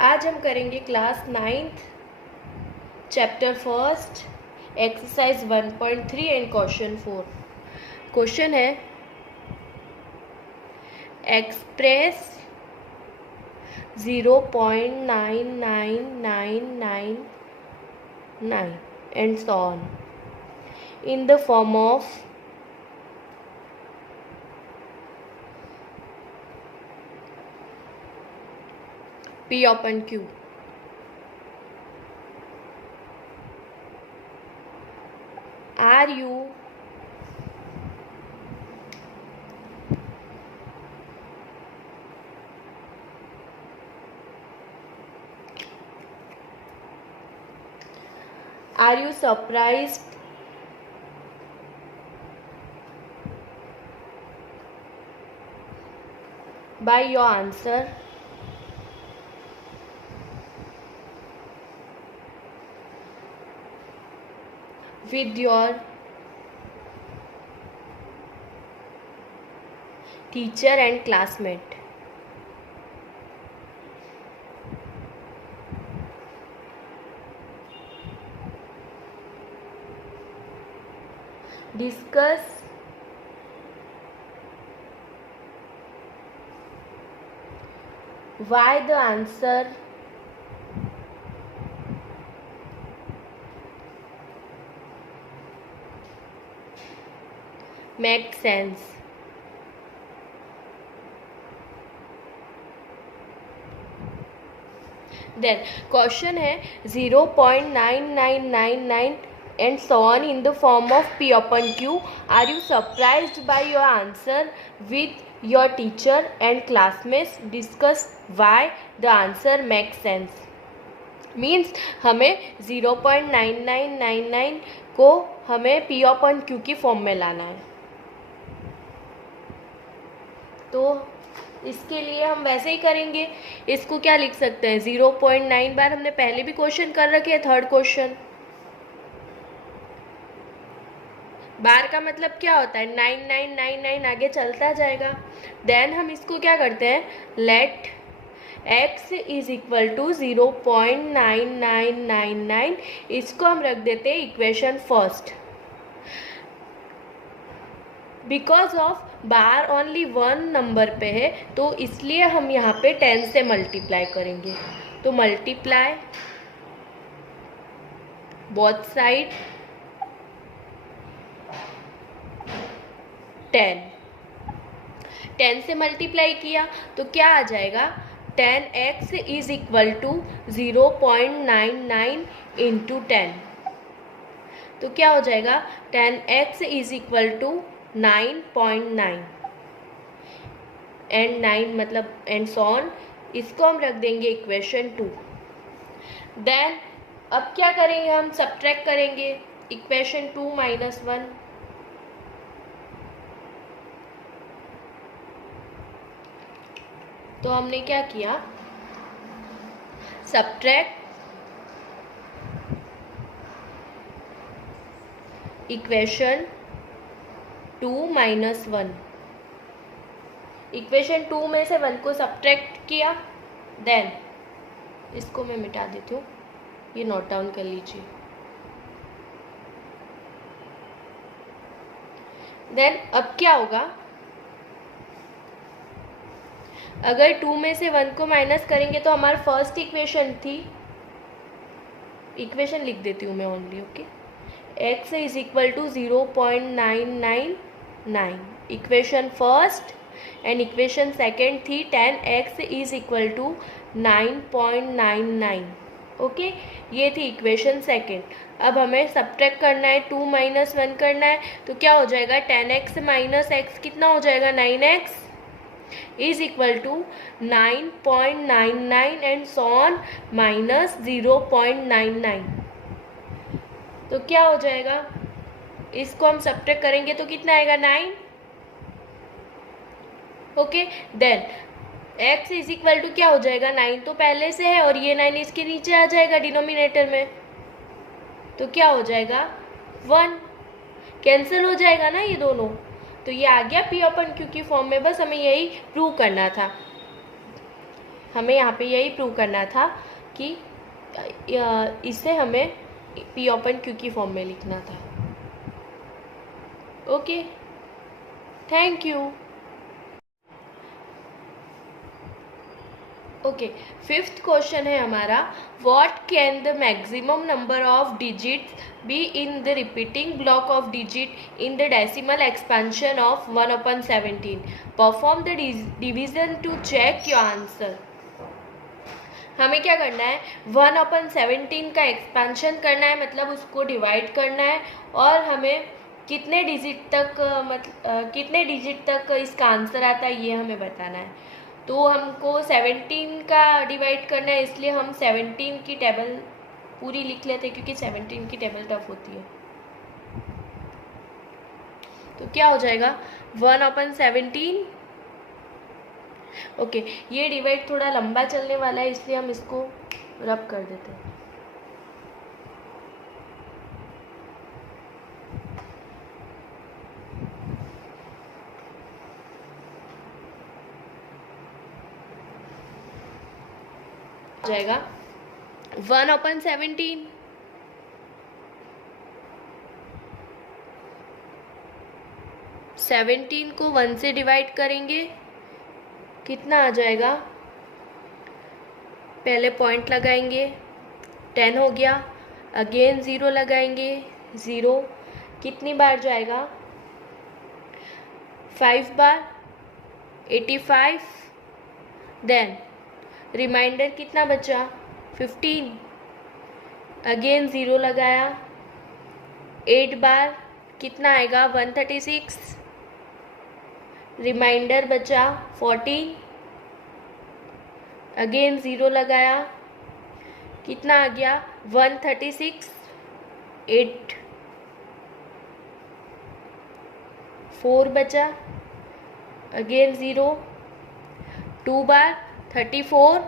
आज हम करेंगे class 9th chapter first exercise 1.3 and question 4। Question है express 0.99999 and so on in the form of P upon Q. Are you surprised by your answer? With your teacher and classmate? Discuss why the answer makes sense. Then question है 0.9999 and so on in the form of P upon Q. Are you surprised by your answer? With your teacher and classmates discuss why the answer makes sense. Means हमें 0.9999 को हमें P upon Q की form में लाना है। तो इसके लिए हम वैसे ही करेंगे। इसको क्या लिख सकते हैं 0.9 बार हमने पहले भी क्वेश्चन कर रखे हैं। थर्ड क्वेश्चन बार का मतलब क्या होता है 9999 आगे चलता जाएगा। देन हम इसको क्या करते हैं let x is equal to 0.9999 इसको हम रख देते हैं equation first. Because of bar only one number पे है तो इसलिए हम यहाँ पे 10 से मल्टीप्लाई करेंगे। तो मल्टीप्लाई बोथ साइड 10 से मल्टीप्लाई किया तो क्या आ जाएगा 10x is equal to 0.99 into 10। तो क्या हो जाएगा 10x is equal to 9.9 and 9 मतलब एंड सो ऑन। इसको हम रख देंगे इक्वेशन 2। देन अब क्या करेंगे हम सब्ट्रैक्ट करेंगे इक्वेशन 2 माइनस 1। तो हमने क्या किया सब्ट्रैक्ट इक्वेशन 2 माइनस 1। इक्वेशन 2 में से 1 को सब्ट्रैक्ट किया। देन इसको मैं मिटा देती हूँ, ये नोट डाउन कर लीजिए। देन अब क्या होगा अगर 2 में से 1 को माइनस करेंगे तो हमारा फर्स्ट इक्वेशन थी, इक्वेशन लिख देती हूँ मैं only, okay. x is equal to 0.999 equation first and equation second थी 10x is equal to 9.99, okay. ये थी इक्वेशन सेकेंड। अब हमें सब्ट्रैक्ट करना है 2 माइनस 1 करना है तो क्या हो जाएगा 10x माइनस x कितना हो जाएगा 9x is equal to 9.99 and so on minus 0.99। तो क्या हो जाएगा इसको हम सब्ट्रैक्ट करेंगे तो कितना आएगा 9, okay. Then x is equal to क्या हो जाएगा 9 तो पहले से है और ये 9 इसके नीचे आ जाएगा डिनोमिनेटर में। तो क्या हो जाएगा 1, कैंसिल हो जाएगा ना ये दोनों। तो ये आ गया P अपन Q की फॉर्म में। बस हमें यही प्रूव करना था। हमें यहाँ पे यही प्रूव करना था कि इसे हमें P ओपन Q की फॉर्म में लिखना था। Okay, thank you. Okay, fifth question है हमारा, what can the maximum number of digits be in the repeating block of digit in the decimal expansion of 1/17? Perform the division to check your answer. हमें क्या करना है, 1/17 का expansion करना है, मतलब उसको डिवाइड करना है, और हमें कितने डिजिट तक इसका आंसर आता है ये हमें बताना है। तो हमको 17 का डिवाइड करना है, इसलिए हम 17 की टेबल पूरी लिख लेते हैं, क्योंकि 17 की टेबल टफ होती है। तो क्या हो जाएगा, 1/17। ओके, ये डिवाइड थोड़ा लंबा चलने वाला है, इसलिए हम इसको रब कर देते हैं। जाएगा 1/17। सेवनटीन को 1 से डिवाइड करेंगे, कितना आ जाएगा, पहले पॉइंट लगाएंगे, 10 हो गया, अगेन 0 लगाएंगे, 0, कितनी बार जाएगा, 5 बार, 85, देन रिमाइंडर कितना बचा, 15, अगेन 0 लगाया, 8 बार, कितना आएगा, 136, रिमाइंडर बचा 14, अगेन 0 लगाया, कितना आ गया, 136, 8, 4 बचा, अगेन 0, 2 बार 34,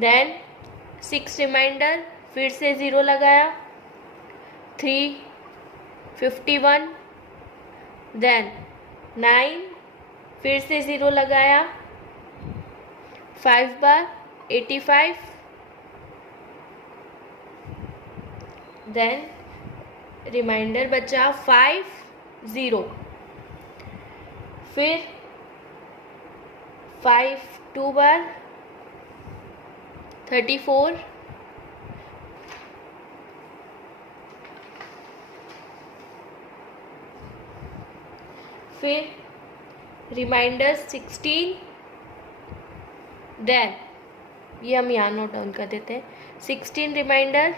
देन 6 रिमाइंडर, फिर से 0 लगाया, 3, 51, देन 9, फिर से 0 लगाया, 5 बार 85, देन रिमाइंडर बचा 5, 0, फिर 5 2 बार 34, फिर रिमाइंडर 16, देन ये हम यहाँ नोट डाउन कर देते हैं, 16 रिमाइंडर,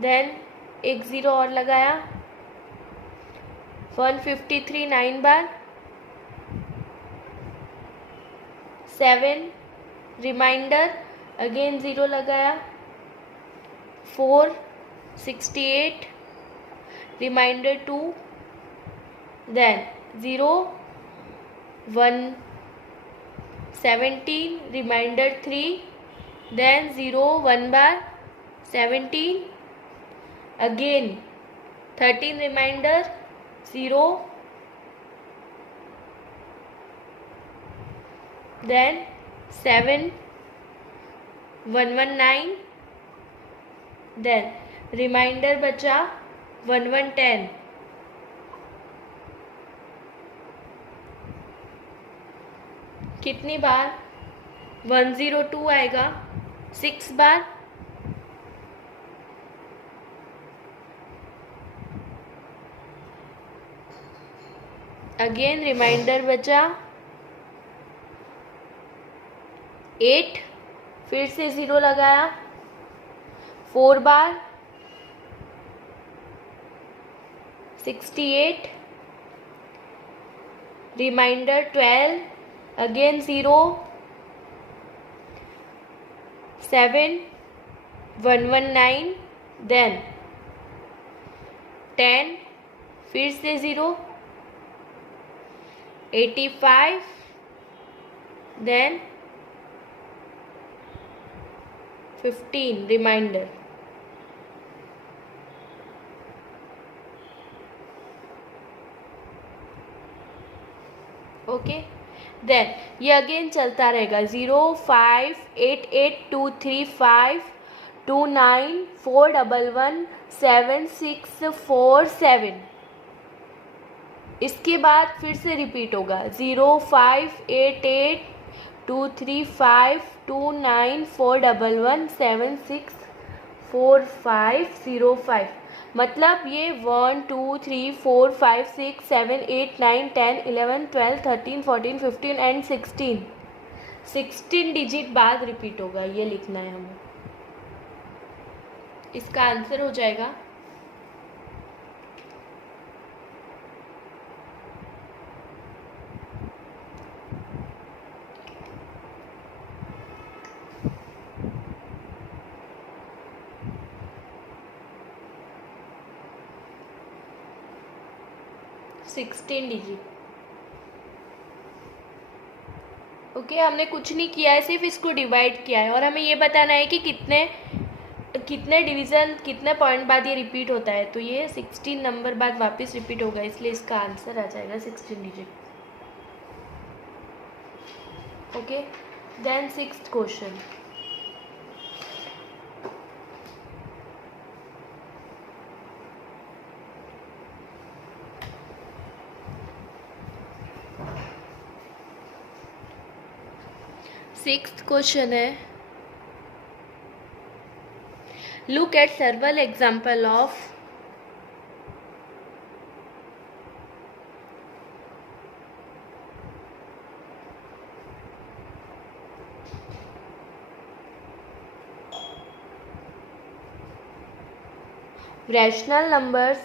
देन एक 0 और लगाया, 153 9 बार, 7 रिमाइंडर, अगेन 0 लगाया, 4 68, रिमाइंडर 2, देन 0 1 17, रिमाइंडर 3, देन 0 1 बार 17, again 13 remainder 0, then 7 119, then remainder बचा 1110, कितनी बार, 102 आएगा, 6 बार, अगेन रिमाइंडर बचा 8, फिर से 0 लगाया, 4 बार 68, रिमाइंडर 12, अगेन 0, 7 119, देन 10, फिर से 0, 85, देन 15 रिमाइंडर, ओके, देन ये अगेन चलता रहेगा 0588235294117647। इसके बाद फिर से रिपीट होगा 058823529411764505। मतलब ये 1 2 3 4 5 6 7 8 9 10 11 12 13 14 15 एंड 16 डिजिट बाद रिपीट होगा, ये लिखना है हमें। इसका आंसर हो जाएगा 16 डिजिट। ओके, हमने कुछ नहीं किया है, सिर्फ इसको डिवाइड किया है और हमें ये बताना है कि कितने डिवीज़न कितने पॉइंट बाद ये रिपीट होता है। तो ये 16 नंबर बाद वापस रिपीट होगा, इसलिए इसका आंसर आ जाएगा 16 digit. Okay, then 6th question. Sixth question है, look at several example of rational numbers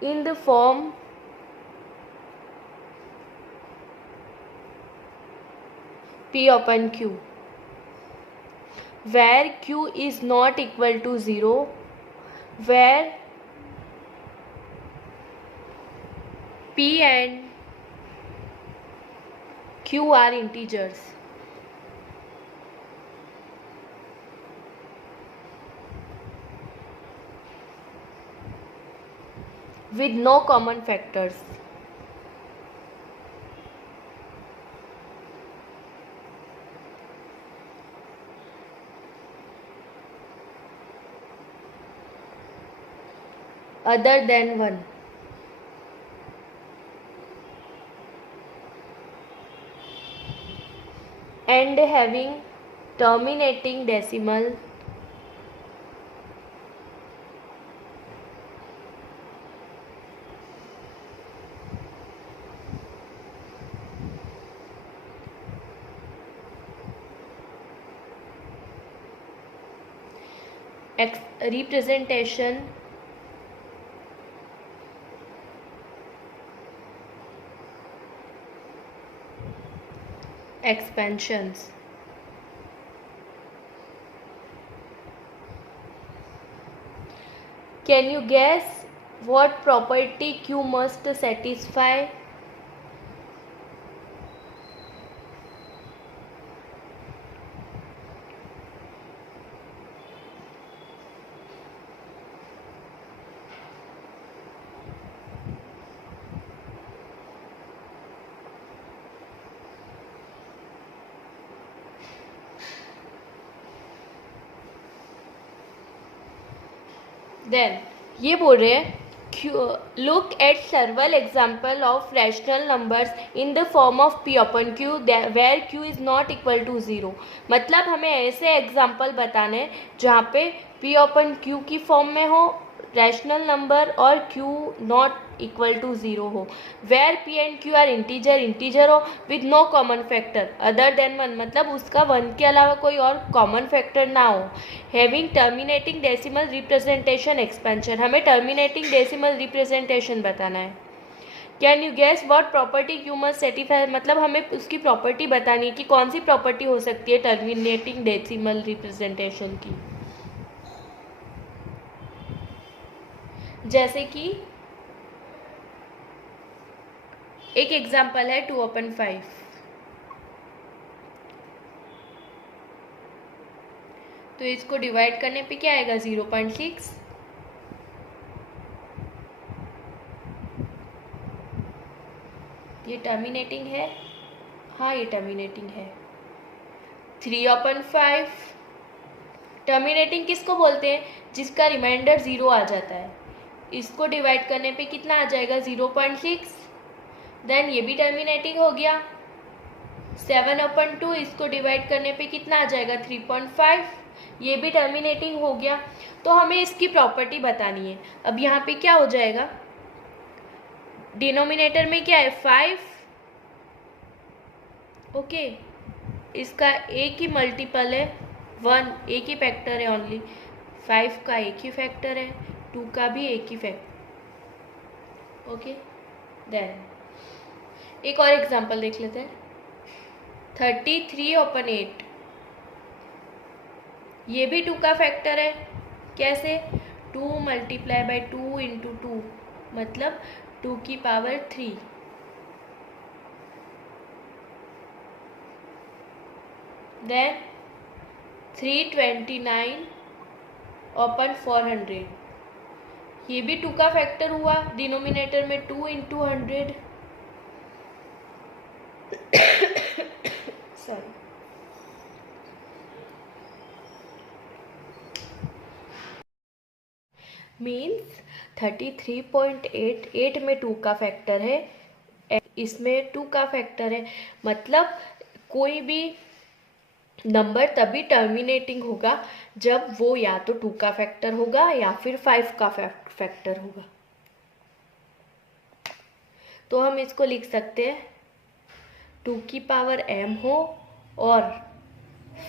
in the form P upon Q, where Q is not equal to 0, where P and Q are integers, with no common factors. Other than 1. And having terminating decimal representation expansions. Can you guess what property Q must satisfy? Then ये बोल रहे हैं look at several example of rational numbers in the form of P upon Q where Q is not equal to 0। मतलब हमें ऐसे example बताने हैं जहाँ पे P upon Q की फॉर्म में हो रैशनल नंबर और Q नॉट इक्वल टू 0 हो, where P and Q are integer हो with no common factor other than 1, मतलब उसका 1 के अलावा कोई और कॉमन फैक्टर ना हो, having terminating decimal representation expansion. हमें टर्मिनेटिंग डेसिमल रिप्रेजेंटेशन बताना है। Can you guess what property Q must satisfy, मतलब हमें उसकी प्रॉपर्टी बतानी है कि कौन सी प्रॉपर्टी हो सकती है टर्मिनेटिंग डेसिमल रिप्रेजेंटेशन की। जैसे कि एक एग्जाम्पल है 2/5। तो इसको डिवाइड करने पे क्या आएगा 0.6। ये टर्मिनेटिंग है, हाँ ये टर्मिनेटिंग है। 3/5 टर्मिनेटिंग किसको बोलते हैं, जिसका रिमाइंडर 0 आ जाता है। इसको डिवाइड करने पे कितना आ जाएगा 0.6। देन ये भी टर्मिनेटिंग हो गया। 7/2 इसको डिवाइड करने पे कितना आ जाएगा 3.5, ये भी टर्मिनेटिंग हो गया। तो हमें इसकी प्रॉपर्टी बतानी है। अब यहाँ पे क्या हो जाएगा, डिनोमिनेटर में क्या है 5, ओके, इसका एक ही मल्टीपल है 1, एक ही फैक्टर है ओनली। 5 का एक ही फैक्टर है, 2 का भी एक ही फैक्टर, ओके। देन एक और एग्जांपल देख लेते हैं। 33/8 ये भी 2 का फैक्टर है। कैसे, 2 × 2 × 2 मतलब 2 की पावर 3। देन 329/400 ये भी 2 का फैक्टर हुआ, डिनोमिनेटर में 2 × 100 सॉरी। मीन्स 33.88 में 2 का फैक्टर है, इसमें 2 का फैक्टर है। मतलब कोई भी नंबर तभी टर्मिनेटिंग होगा जब वो या तो 2 का फैक्टर होगा या फिर 5 का फैक्टर होगा। तो हम इसको लिख सकते हैं 2 की पावर m हो और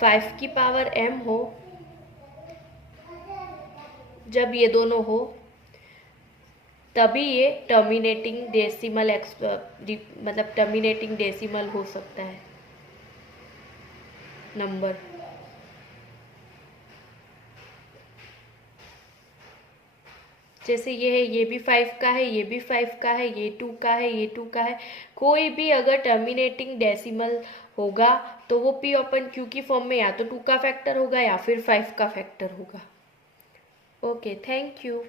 5 की पावर m हो, जब ये दोनों हो तभी ये टर्मिनेटिंग डेसिमल मतलब टर्मिनेटिंग डेसिमल हो सकता है नंबर। जैसे ये है, ये भी 5 का है, ये भी 5 का है, ये 2 का है, ये 2 का है। कोई भी अगर टर्मिनेटिंग डेसिमल होगा तो वो P/Q की फॉर्म में या तो 2 का फैक्टर होगा या फिर 5 का फैक्टर होगा। Okay, thank you.